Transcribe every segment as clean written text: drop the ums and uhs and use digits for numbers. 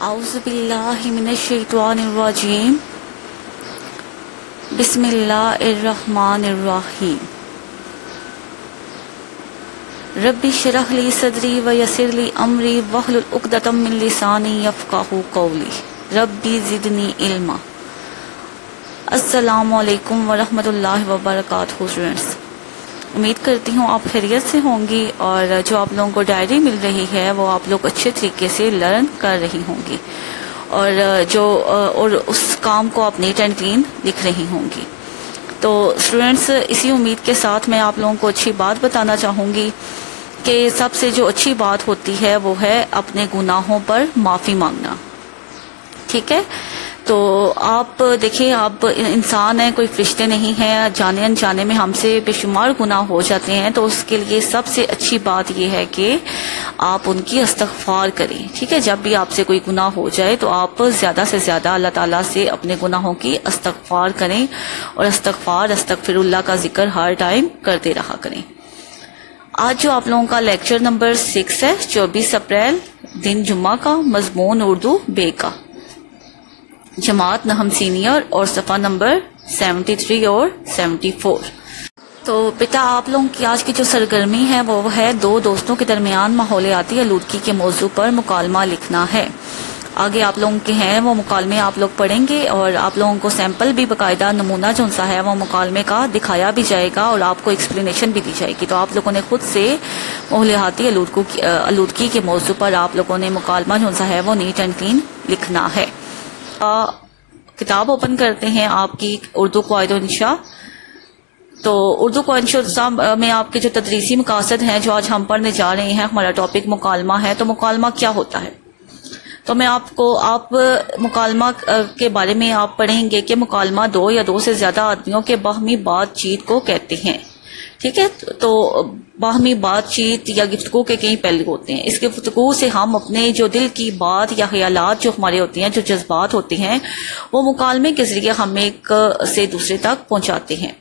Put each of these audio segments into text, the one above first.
اعوذ باللہ من الشیطان الرجیم بسم اللہ الرحمن الرحیم رب اشرح لی صدری ویسر لی امری واحلل عقدۃ من لسانی یفقہوا قولی ربی زدنی علما۔ السلام علیکم ورحمۃ اللہ وبرکاتہ اسٹوڈنٹس، امید کرتی ہوں آپ خیریت سے ہوں گی اور جو آپ لوگوں کو ڈائری مل رہی ہے وہ آپ لوگ اچھے طریقے سے لرن کر رہی ہوں گی اور اس کام کو آپ نیٹ اینڈ کلین لکھ رہی ہوں گی۔ تو اسٹوڈنٹس، اسی امید کے ساتھ میں آپ لوگوں کو اچھی بات بتانا چاہوں گی کہ سب سے جو اچھی بات ہوتی ہے وہ ہے اپنے گناہوں پر معافی مانگنا، ٹھیک ہے؟ تو آپ دیکھیں، آپ انسان ہیں، کوئی فرشتے نہیں ہیں، جانے انجانے میں ہم سے بے شمار گناہ ہو جاتے ہیں، تو اس کے لیے سب سے اچھی بات یہ ہے کہ آپ ان کی استغفار کریں، ٹھیک ہے؟ جب بھی آپ سے کوئی گناہ ہو جائے تو آپ زیادہ سے زیادہ اللہ تعالیٰ سے اپنے گناہوں کی استغفار کریں اور استغفر اللہ کا ذکر ہر ٹائم کرتے رہا کریں۔ آج جو آپ لوگوں کا لیکچر نمبر 6 ہے، 24 اپریل دن جمعہ کا، مضمون اردو بے کا، جماعت نہم سینئر اور صفحہ نمبر 73 اور 74۔ تو بیٹا، آپ لوگوں کی آج کی جو سرگرمی ہے وہ ہے دو دوستوں کے درمیان ماحولیاتی آلودگی کے موضوع پر مکالمہ لکھنا ہے۔ آگے آپ لوگوں کے ہیں وہ مکالمے آپ لوگ پڑھیں گے اور آپ لوگوں کو سیمپل بھی باقاعدہ نمونہ جو سا ہے وہ مکالمے کا دکھایا بھی جائے گا اور آپ کو ایکسپلینیشن بھی دی جائے گی۔ تو آپ لوگوں نے خود سے ماحولیاتی آلودگی کے موضوع پر آپ لوگوں نے مکالمہ جو سا ہے وہ نیٹ اینڈ کلین لکھنا ہے۔ کتاب اوپن کرتے ہیں آپ کی اردو قواعد و انشاء۔ تو اردو قواعد و انشاء میں آپ کے جو تدریسی مقاصد ہیں جو آج ہم پڑھنے جا رہے ہیں، ہمارا ٹاپک مکالمہ ہے۔ تو مکالمہ کیا ہوتا ہے؟ تو میں آپ مکالمہ کے بارے میں آپ پڑھیں گے کہ مکالمہ دو یا دو سے زیادہ آدمیوں کے باہمی بات چیت کو کہتے ہیں، ٹھیک ہے؟ تو باہمی بات چیت یا گفتگو کے کئی پہلو ہوتے ہیں۔ اس گفتگو سے ہم اپنے جو دل کی بات یا خیالات جو ہمارے ہوتے ہیں، جو جذبات ہوتے ہیں، وہ مکالمے کے ذریعے ہم ایک سے دوسرے تک پہنچاتے ہیں۔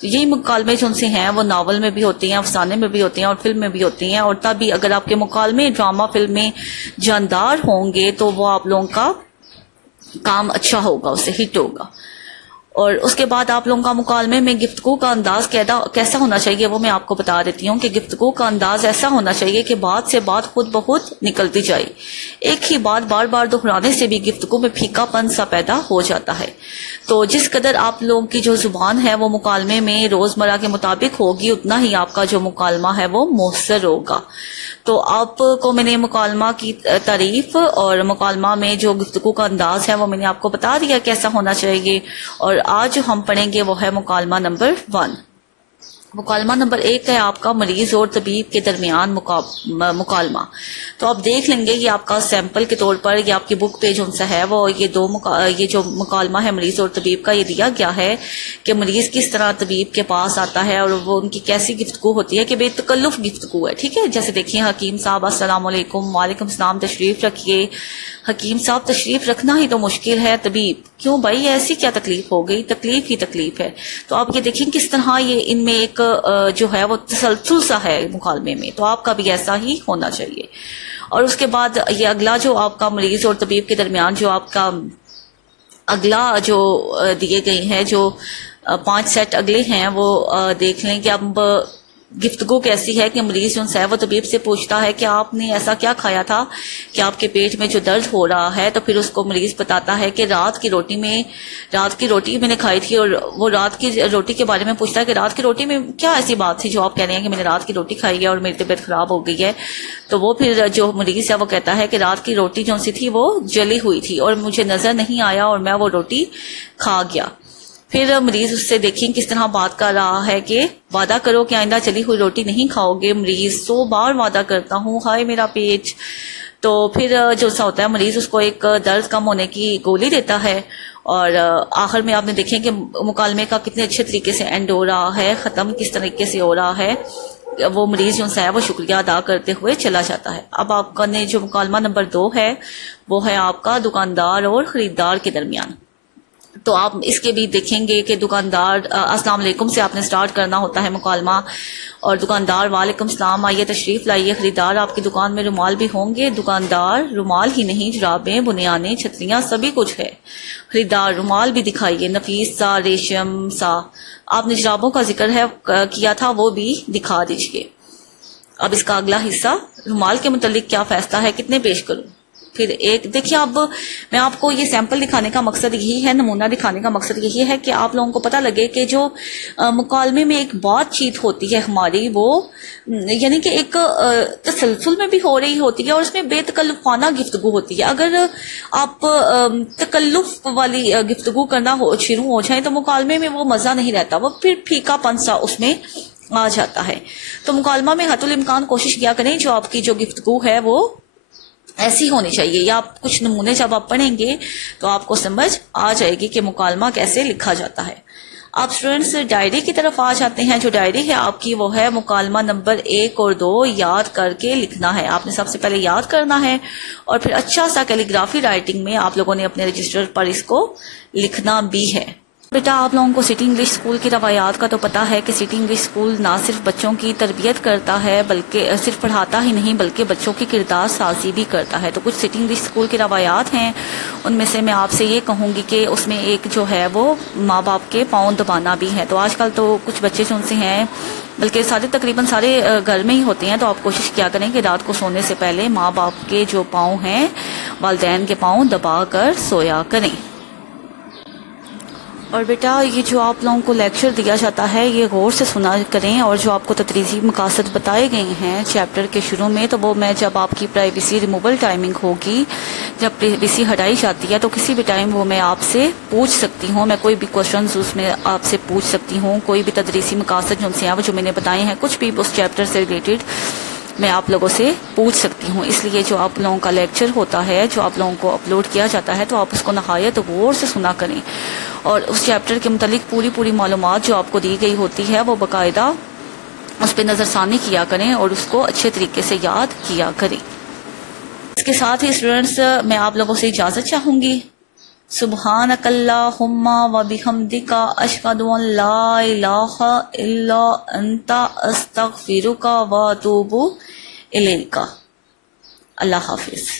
تو یہی مکالمے جو ان سے ہیں وہ ناول میں بھی ہوتے ہیں، افسانے میں بھی ہوتے ہیں اور فلم میں بھی ہوتے ہیں۔ اور تبھی اگر آپ کے مکالمے ڈرامہ فلم میں جاندار ہوں گے تو وہ آپ لوگوں کا کام اچھا ہوگا، اس سے ہٹ ہوگا۔ اور اس کے بعد آپ لوگوں کا مکالمے میں گفتگو کا انداز کیسا ہونا چاہیے وہ میں آپ کو بتا دیتی ہوں کہ گفتگو کا انداز ایسا ہونا چاہیے کہ بات سے بات خود بخود نکلتی جائے۔ ایک ہی بات بار بار دہرانے سے بھی گفتگو میں پھیکا پن سا پیدا ہو جاتا ہے۔ تو جس قدر آپ لوگوں کی جو زبان ہے وہ مکالمے میں روزمرہ کے مطابق ہوگی، اتنا ہی آپ کا جو مکالمہ ہے وہ مؤثر ہوگا۔ تو آپ کو میں نے مکالمہ کی تعریف اور مکالمہ میں جو گفتگو کا انداز ہے وہ میں نے آپ کو بتا دیا کیسا ہونا چاہیے۔ اور آج جو ہم پڑھیں گے وہ ہے مکالمہ نمبر 1۔ مکالمہ نمبر 1 ہے آپ کا مریض اور طبیب کے درمیان مکالمہ۔ تو آپ دیکھ لیں گے یہ آپ کا سیمپل کے طور پر یہ آپ کی بک پہ جو سا ہے وہ یہ جو مکالمہ ہے مریض اور طبیب کا، یہ دیا گیا ہے کہ مریض کس طرح طبیب کے پاس آتا ہے اور وہ ان کی کیسی گفتگو ہوتی ہے کہ بے تکلف گفتگو ہے، ٹھیک ہے؟ جیسے دیکھیے، حکیم صاحب السلام علیکم۔ وعلیکم السلام، تشریف رکھیے۔ حکیم صاحب تشریف رکھنا ہی تو مشکل ہے، طبیب کیوں بھائی، ایسی کیا تکلیف ہو گئی؟ تکلیف ہی تکلیف ہے۔ تو آپ یہ دیکھیں کس طرح یہ ان میں ایک جو ہے وہ تسلسل سا ہے مکالمے میں، تو آپ کا بھی ایسا ہی ہونا چاہیے۔ اور اس کے بعد یہ اگلا جو آپ کا مریض اور طبیب کے درمیان جو آپ کا اگلا جو دیے گئے ہیں، جو 5 سیٹ اگلے ہیں، وہ دیکھ لیں کہ اب گفتگو کیسی ہے کہ مریض جو ہے وہ طبیب سے پوچھتا ہے کہ آپ نے ایسا کیا کھایا تھا کہ آپ کے پیٹ میں جو درد ہو رہا ہے؟ تو پھر اس کو مریض بتاتا ہے کہ رات کی روٹی میں نے کھائی تھی، اور وہ رات کی روٹی کے بارے میں پوچھتا ہے کہ رات کی روٹی میں کیا ایسی بات تھی جو آپ کہہ رہے ہیں کہ میں نے رات کی روٹی کھائی ہے اور میری طبیعت خراب ہو گئی ہے؟ تو وہ پھر جو مریض ہے وہ کہتا ہے کہ رات کی روٹی جو سی تھی وہ جلی ہوئی تھی اور مجھے نظر نہیں آیا اور میں وہ روٹی کھا گیا۔ پھر مریض اس سے دیکھیں کس طرح بات کر رہا ہے کہ وعدہ کرو کہ آئندہ چلی ہوئی روٹی نہیں کھاؤ گے۔ مریض 100 بار وعدہ کرتا ہوں، ہائے میرا پیٹ۔ تو پھر جو سا ہوتا ہے مریض اس کو ایک درد کم ہونے کی گولی دیتا ہے اور آخر میں آپ نے دیکھیں کہ مکالمے کا کتنے اچھے طریقے سے اینڈ ہو رہا ہے، ختم کس طریقے سے ہو رہا ہے۔ وہ مریض جو ہے وہ شکریہ ادا کرتے ہوئے چلا جاتا ہے۔ اب آپ کا نے جو مکالمہ نمبر 2 ہے وہ ہے آپ کا دکاندار اور خریدار کے درمیان۔ تو آپ اس کے بھی دیکھیں گے کہ دکاندار السلام علیکم سے آپ نے سٹارٹ کرنا ہوتا ہے مکالمہ، اور دکاندار وعلیکم السلام، آئیے تشریف لائیے، خریدار آپ کی دکان میں رومال بھی ہوں گے، دکاندار رومال ہی نہیں جرابیں بنیانیں چھتریاں سبھی کچھ ہے، خریدار رومال بھی دکھائیے، نفیس سا ریشم سا، آپ نے جرابوں کا ذکر ہے کیا تھا وہ بھی دکھا دیجیے۔ اب اس کا اگلا حصہ رومال کے متعلق کیا فیصلہ ہے، کتنے پیش کروں؟ پھر ایک دیکھیے، اب میں آپ کو یہ سیمپل دکھانے کا مقصد یہی ہے، نمونہ دکھانے کا مقصد یہی ہے کہ آپ لوگوں کو پتہ لگے کہ جو مکالمے میں ایک بات چیت ہوتی ہے ہماری، وہ یعنی کہ ایک تسلسل میں بھی ہو رہی ہوتی ہے اور اس میں بے تکلفانہ گفتگو ہوتی ہے۔ اگر آپ تکلف والی گفتگو کرنا شروع ہو جائیں تو مکالمے میں وہ مزہ نہیں رہتا، وہ پھر پھیکا پن سا اس میں آ جاتا ہے۔ تو مکالمہ میں حتی الامکان کوشش کیا کریں جو آپ کی جو گفتگو ہے وہ ایسی ہونی چاہیے، یا آپ کچھ نمونے جب آپ پڑھیں گے تو آپ کو سمجھ آ جائے گی کہ مکالمہ کیسے لکھا جاتا ہے۔ آپ اسٹوڈینٹس ڈائری کی طرف آ جاتے ہیں۔ جو ڈائری ہے آپ کی وہ ہے مکالمہ نمبر 1 اور 2 یاد کر کے لکھنا ہے۔ آپ نے سب سے پہلے یاد کرنا ہے اور پھر اچھا سا کیلیگرافی رائٹنگ میں آپ لوگوں نے اپنے رجسٹر پر اس کو لکھنا بھی ہے۔ بیٹا آپ لوگوں کو سٹی انگلش اسکول کی روایات کا تو پتہ ہے کہ سٹی انگلش اسکول نہ صرف بچوں کی تربیت کرتا ہے بلکہ صرف پڑھاتا ہی نہیں بلکہ بچوں کی کردار سازی بھی کرتا ہے۔ تو کچھ سٹی انگلش اسکول کی روایات ہیں، ان میں سے میں آپ سے یہ کہوں گی کہ اس میں ایک جو ہے وہ ماں باپ کے پاؤں دبانا بھی ہے۔ تو آج کل تو کچھ بچے جو ان سے ہیں بلکہ تقریباً سارے گھر میں ہی ہوتے ہیں، تو آپ کوشش کیا کریں کہ رات کو سونے سے پہلے ماں باپ کے جو پاؤں ہیں والدین کے پاؤں دبا کر سویا کریں۔ اور بیٹا یہ جو آپ لوگوں کو لیکچر دیا جاتا ہے یہ غور سے سنا کریں، اور جو آپ کو تدریسی مقاصد بتائے گئے ہیں چیپٹر کے شروع میں، تو وہ میں جب آپ کی پرائیویسی ریموول ٹائمنگ ہوگی، جب پرائیویسی ہٹائی جاتی ہے تو کسی بھی ٹائم وہ میں آپ سے پوچھ سکتی ہوں، میں کوئی بھی کوشچنز اس میں آپ سے پوچھ سکتی ہوں، کوئی بھی تدریسی مقاصد جو ان سے جو میں نے بتائے ہیں کچھ بھی اس چیپٹر سے ریلیٹڈ میں آپ لوگوں سے پوچھ سکتی ہوں۔ اس لیے جو آپ لوگوں کا لیکچر ہوتا ہے جو آپ لوگوں کو اپلوڈ کیا جاتا ہے تو آپ اس کو نہایت غور سے سنا کریں، اور اس چیپٹر کے متعلق پوری معلومات جو آپ کو دی گئی ہوتی ہے وہ باقاعدہ اس پہ نظر ثانی کیا کریں اور اس کو اچھے طریقے سے یاد کیا کریں۔ اس کے ساتھ ہی اسٹوڈنٹس میں آپ لوگوں سے اجازت چاہوں گی۔ سبحانک اللہم و بحمدک اشہد ان لا الہ الا انت استغفرک و اتوب الیک۔ اللہ حافظ۔